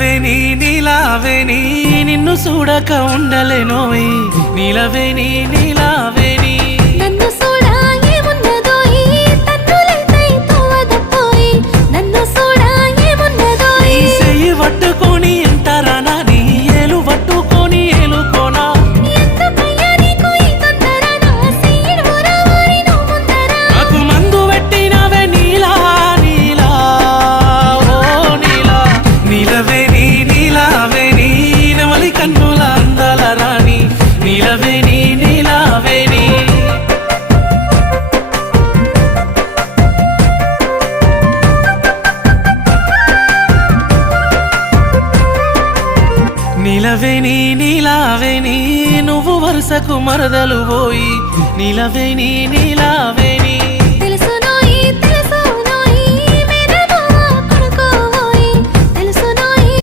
నీలవేణి నీలావేణి నిన్ను చూడక ఉండలేనోయ్ నీలవేణి నీలావేణి నన్ను చూడా ఏమున్నదోయ్ తన్నులైతే తోవదపోయ్ నన్ను చూడా ఏమున్నదోయ్ నీ చెయ్యి పట్టుకొని ఎంతరానా నీ ఏలు పట్టుకొని ఏలుకోనా ఎందుకయ్యా నీకు ఈ తొందర నా సీడు ఊరవారి నువ్వు ముందర నాకు మందు పెట్టినవే నీలా నీలా ఓ నీలా నీలవేణి నీలావేణి నెమలి కన్నుల అందాల రాణి నీలవేణి నీలావేణి నీలవేణి నీలావేణి నువ్వు వరుసకు మరదలు పోయి నీలవేణి నీలావేణి